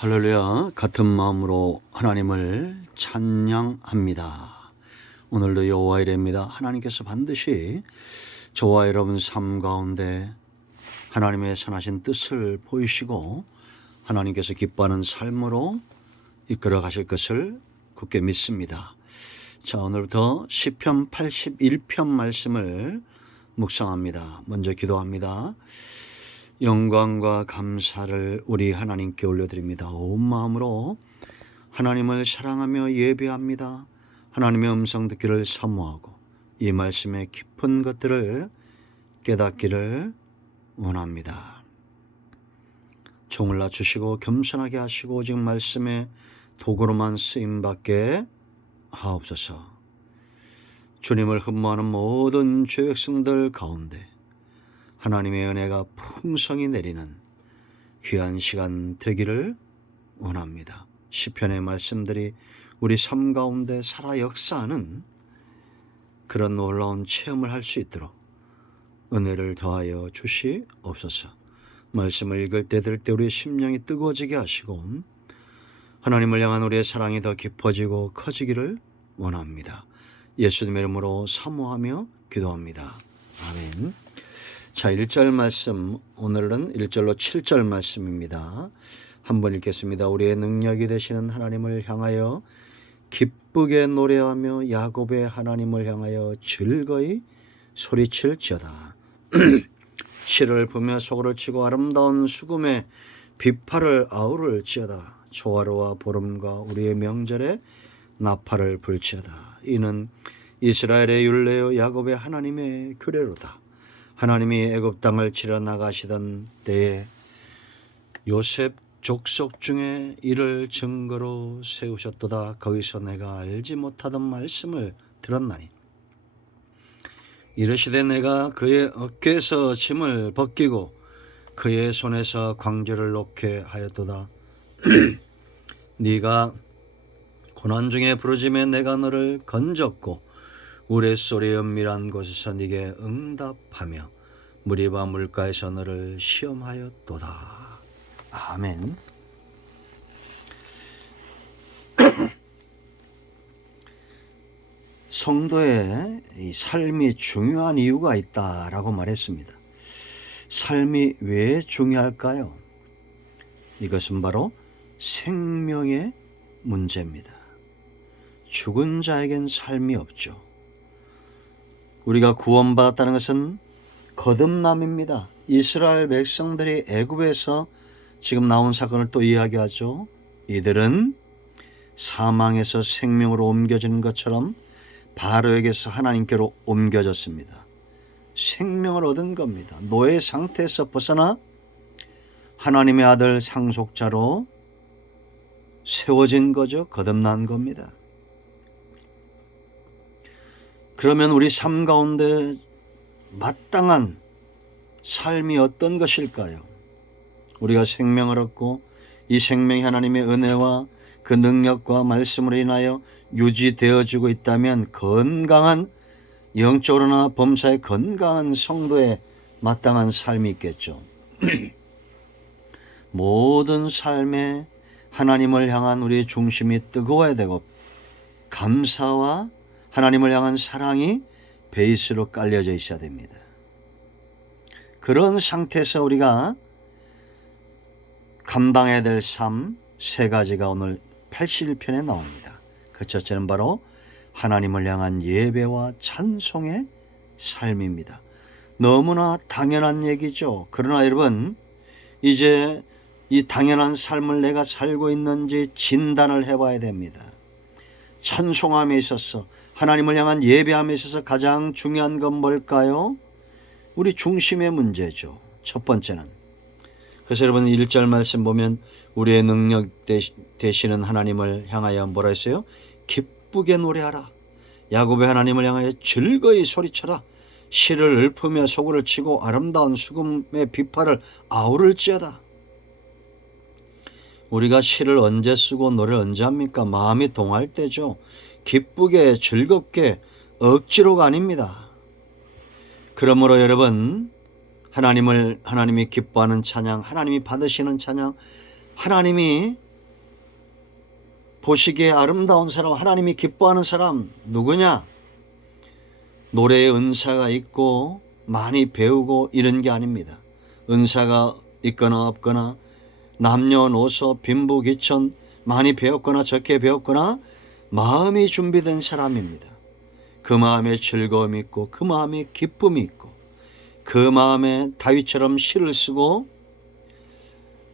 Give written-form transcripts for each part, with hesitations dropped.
할렐루야. 같은 마음으로 하나님을 찬양합니다. 오늘도 여호와 이레입니다. 하나님께서 반드시 저와 여러분 삶 가운데 하나님의 선하신 뜻을 보이시고 하나님께서 기뻐하는 삶으로 이끌어 가실 것을 굳게 믿습니다. 자, 오늘부터 시편 81편 말씀을 묵상합니다. 먼저 기도합니다. 영광과 감사를 우리 하나님께 올려드립니다. 온 마음으로 하나님을 사랑하며 예배합니다. 하나님의 음성 듣기를 사모하고 이 말씀의 깊은 것들을 깨닫기를 원합니다. 종을 낮추시고 겸손하게 하시고 오직 말씀의 도구로만 쓰임받게 하옵소서. 주님을 흠모하는 모든 죄 백성들 가운데 하나님의 은혜가 풍성히 내리는 귀한 시간 되기를 원합니다. 시편의 말씀들이 우리 삶 가운데 살아 역사하는 그런 놀라운 체험을 할 수 있도록 은혜를 더하여 주시옵소서. 말씀을 읽을 때 들 때 우리의 심령이 뜨거워지게 하시고 하나님을 향한 우리의 사랑이 더 깊어지고 커지기를 원합니다. 예수님의 이름으로 사모하며 기도합니다. 아멘. 자, 1절 말씀, 오늘은 1절로 7절 말씀입니다. 한번 읽겠습니다. 우리의 능력이 되시는 하나님을 향하여 기쁘게 노래하며 야곱의 하나님을 향하여 즐거이 소리칠지어다. 실을 보며 소고를 치고 아름다운 수금에 비파를 아우를지어다. 초하루와 보름과 우리의 명절에 나팔을 불지어다. 이는 이스라엘의 율례요 야곱의 하나님의 규례로다. 하나님이 애굽 땅을 치러 나가시던 때에 요셉 족속 중에 이를 증거로 세우셨도다. 거기서 내가 알지 못하던 말씀을 들었나니 이르시되 내가 그의 어깨에서 짐을 벗기고 그의 손에서 광주를 놓게 하였도다. 네가 고난 중에 부르짖에 내가 너를 건졌고 우레소리의 은밀한 곳에서 네게 응답하며 무리바 물가에서 너를 시험하였도다. 아멘. 성도의 이 삶이 중요한 이유가 있다라고 말했습니다. 삶이 왜 중요할까요? 이것은 바로 생명의 문제입니다. 죽은 자에겐 삶이 없죠. 우리가 구원받았다는 것은 거듭남입니다. 이스라엘 백성들이 애굽에서 지금 나온 사건을 또 이야기하죠. 이들은 사망에서 생명으로 옮겨지는 것처럼 바로에게서 하나님께로 옮겨졌습니다. 생명을 얻은 겁니다. 노예 상태에서 벗어나 하나님의 아들 상속자로 세워진 거죠. 거듭난 겁니다. 그러면 우리 삶 가운데 마땅한 삶이 어떤 것일까요? 우리가 생명을 얻고 이 생명이 하나님의 은혜와 그 능력과 말씀으로 인하여 유지되어지고 있다면 건강한 영적으로나 범사의 건강한 성도의 마땅한 삶이 있겠죠. 모든 삶에 하나님을 향한 우리의 중심이 뜨거워야 되고 감사와 하나님을 향한 사랑이 베이스로 깔려져 있어야 됩니다. 그런 상태에서 우리가 감당해야 될 삶 세 가지가 오늘 81편에 나옵니다. 그 첫째는 바로 하나님을 향한 예배와 찬송의 삶입니다. 너무나 당연한 얘기죠. 그러나 여러분, 이제 이 당연한 삶을 내가 살고 있는지 진단을 해봐야 됩니다. 찬송함에 있어서 하나님을 향한 예배함에 있어서 가장 중요한 건 뭘까요? 우리 중심의 문제죠. 첫 번째는. 그래서 여러분 1절 말씀 보면 우리의 능력 되시는 하나님을 향하여 뭐라 했어요? 기쁘게 노래하라. 야곱의 하나님을 향하여 즐거이 소리쳐라. 실을 읊으며 소고를 치고 아름다운 수금의 비파를 아우를지어다. 우리가 시를 언제 쓰고 노래를 언제 합니까? 마음이 동할 때죠. 기쁘게 즐겁게 억지로가 아닙니다. 그러므로 여러분 하나님이 기뻐하는 찬양, 하나님이 받으시는 찬양, 하나님이 보시기에 아름다운 사람, 하나님이 기뻐하는 사람 누구냐? 노래에 은사가 있고 많이 배우고 이런 게 아닙니다. 은사가 있거나 없거나 남녀노소 빈부귀천 많이 배웠거나 적게 배웠거나 마음이 준비된 사람입니다. 그 마음에 즐거움이 있고 그 마음에 기쁨이 있고 그 마음에 다윗처럼 시를 쓰고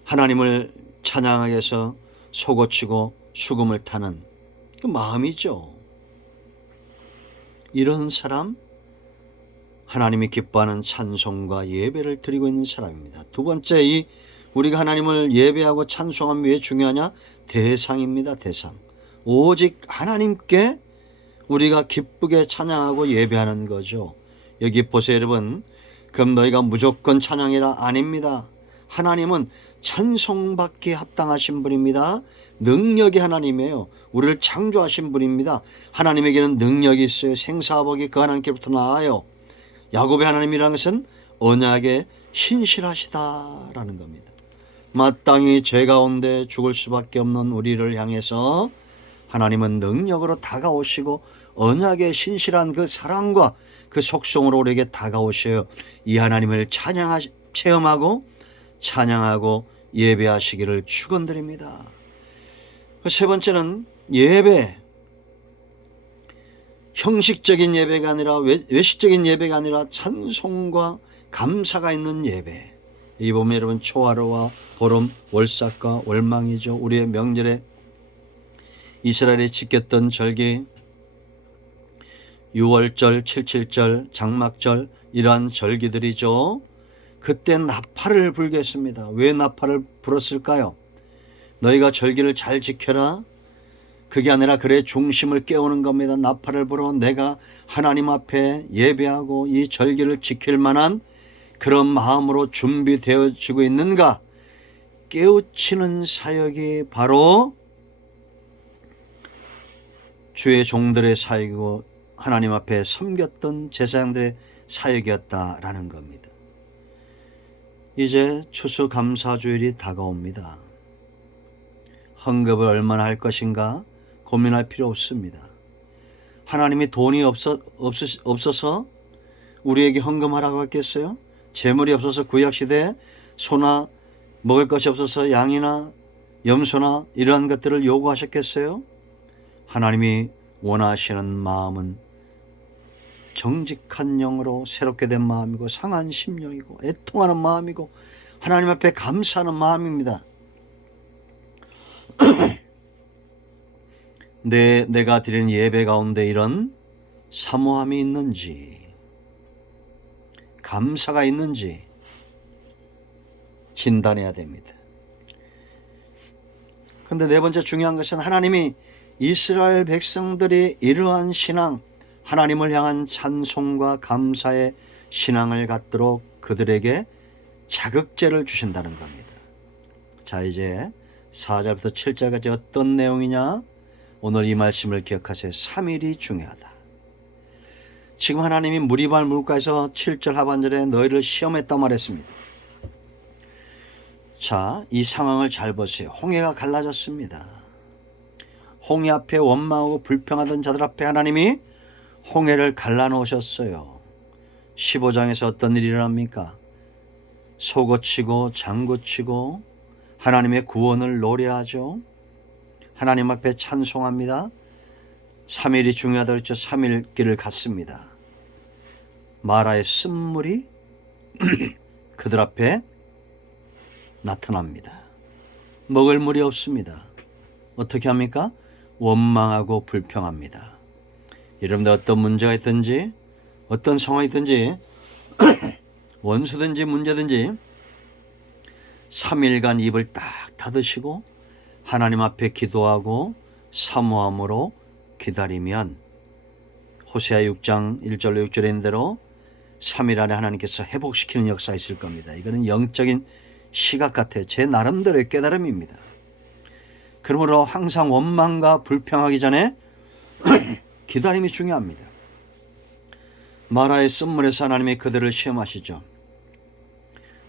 하나님을 찬양하기 위해서 속어치고 수금을 타는 그 마음이죠. 이런 사람, 하나님이 기뻐하는 찬송과 예배를 드리고 있는 사람입니다. 두 번째, 우리가 하나님을 예배하고 찬송하면 왜 중요하냐? 대상입니다. 대상. 오직 하나님께 우리가 기쁘게 찬양하고 예배하는 거죠. 여기 보세요 여러분. 그럼 너희가 무조건 찬양이라? 아닙니다. 하나님은 찬송받기에 합당하신 분입니다. 능력이 하나님이에요. 우리를 창조하신 분입니다. 하나님에게는 능력이 있어요. 생사복이 그 하나님께로부터 나와요. 야곱의 하나님이라는 것은 언약에 신실하시다라는 겁니다. 마땅히 죄 가운데 죽을 수밖에 없는 우리를 향해서 하나님은 능력으로 다가오시고 언약에 신실한 그 사랑과 그 속성으로 우리에게 다가오셔요. 이 하나님을 체험하고 찬양하고 예배하시기를 축원드립니다. 세 번째는 예배. 형식적인 예배가 아니라 외식적인 예배가 아니라 찬송과 감사가 있는 예배. 이 보면 여러분 초하루와 보름, 월삭과 월망이죠. 우리의 명절에 이스라엘이 지켰던 절기, 유월절, 칠칠절, 장막절 이러한 절기들이죠. 그때 나팔을 불겠습니다. 왜 나팔을 불었을까요? 너희가 절기를 잘 지켜라. 그게 아니라 그의 중심을 깨우는 겁니다. 나팔을 불어 내가 하나님 앞에 예배하고 이 절기를 지킬 만한 그런 마음으로 준비되어지고 있는가 깨우치는 사역이 바로 주의 종들의 사역이고 하나님 앞에 섬겼던 제사장들의 사역이었다라는 겁니다. 이제 추수감사주일이 다가옵니다. 헌금을 얼마나 할 것인가 고민할 필요 없습니다. 하나님이 돈이 없어서 우리에게 헌금하라고 했겠어요? 재물이 없어서 구약시대에 소나 먹을 것이 없어서 양이나 염소나 이러한 것들을 요구하셨겠어요? 하나님이 원하시는 마음은 정직한 영으로 새롭게 된 마음이고 상한 심령이고 애통하는 마음이고 하나님 앞에 감사하는 마음입니다. 내가 드리는 예배 가운데 이런 사모함이 있는지 감사가 있는지 진단해야 됩니다. 그런데 네 번째 중요한 것은 하나님이 이스라엘 백성들이 이러한 신앙, 하나님을 향한 찬송과 감사의 신앙을 갖도록 그들에게 자극제를 주신다는 겁니다. 자, 이제 4절부터 7절까지 어떤 내용이냐? 오늘 이 말씀을 기억하세요. 3일이 중요하다. 지금 하나님이 무리발 물가에서 7절 하반절에 너희를 시험했다 말했습니다. 자, 이 상황을 잘 보세요. 홍해가 갈라졌습니다. 홍해 앞에 원망하고 불평하던 자들 앞에 하나님이 홍해를 갈라놓으셨어요. 15장에서 어떤 일이 일어납니까? 소고치고 장구치고 하나님의 구원을 노래하죠. 하나님 앞에 찬송합니다. 3일이 중요하다고 했죠. 3일 길을 갔습니다. 마라의 쓴물이 그들 앞에 나타납니다. 먹을 물이 없습니다. 어떻게 합니까? 원망하고 불평합니다. 여러분들 어떤 문제가 있든지 어떤 상황이 있든지 원수든지 문제든지 3일간 입을 딱 닫으시고 하나님 앞에 기도하고 사모함으로 기다리면 호세아 6장 1절로 6절에 있는 대로 3일 안에 하나님께서 회복시키는 역사가 있을 겁니다. 이거는 영적인 시각 같아요. 제 나름대로의 깨달음입니다. 그러므로 항상 원망과 불평하기 전에 기다림이 중요합니다. 마라의 쓴물에서 하나님이 그들을 시험하시죠.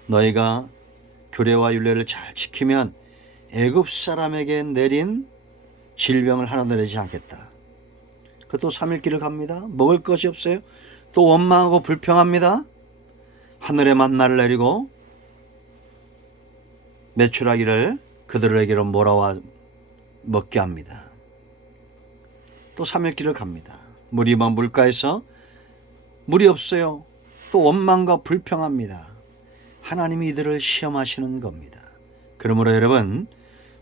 너희가 규례와 율례를 잘 지키면 애굽 사람에게 내린 질병을 하나도 내지 않겠다. 그또 3일 길을 갑니다. 먹을 것이 없어요. 또 원망하고 불평합니다. 하늘에 만나를 내리고 메추라기를 그들에게로 몰아와 먹게 합니다. 또 3일 길을 갑니다. 무리만 물가에서 물이 없어요. 또 원망과 불평합니다. 하나님이 이들을 시험하시는 겁니다. 그러므로 여러분,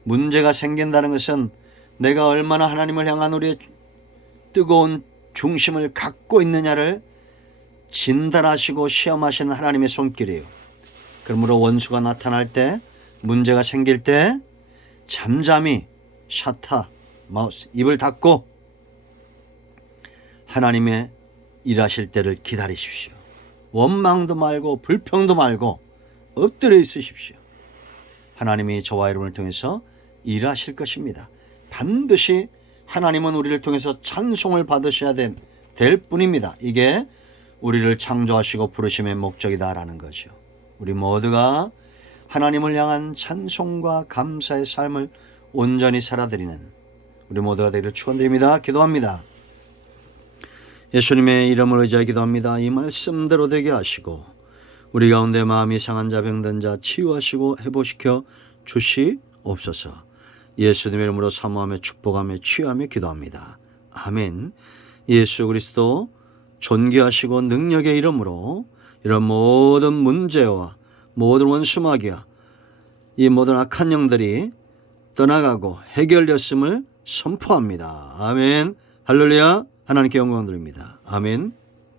문제가 생긴다는 것은 내가 얼마나 하나님을 향한 우리의 뜨거운 중심을 갖고 있느냐를 진단하시고 시험하시는 하나님의 손길이에요. 그러므로 원수가 나타날 때, 문제가 생길 때 잠잠히 샤타 마우스 입을 닫고 하나님의 일하실 때를 기다리십시오. 원망도 말고 불평도 말고 엎드려 있으십시오. 하나님이 저와 여러분을 통해서 일하실 것입니다. 반드시 하나님은 우리를 통해서 찬송을 받으셔야 될 뿐입니다. 이게 우리를 창조하시고 부르심의 목적이다라는 거죠. 우리 모두가 하나님을 향한 찬송과 감사의 삶을 온전히 살아드리는 우리 모두가 되기를 축원드립니다. 기도합니다. 예수님의 이름을 의지하여 기도합니다. 이 말씀대로 되게 하시고 우리 가운데 마음이 상한 자 병든 자 치유하시고 회복시켜 주시옵소서. 예수님의 이름으로 사모하며 축복하며 치유하며 기도합니다. 아멘. 예수 그리스도 존귀하시고 능력의 이름으로 이런 모든 문제와 모든 원수마귀와 이 모든 악한 영들이 떠나가고 해결되었음을 선포합니다. 아멘. 할렐루야. 하나님께 영광 드립니다. 아멘.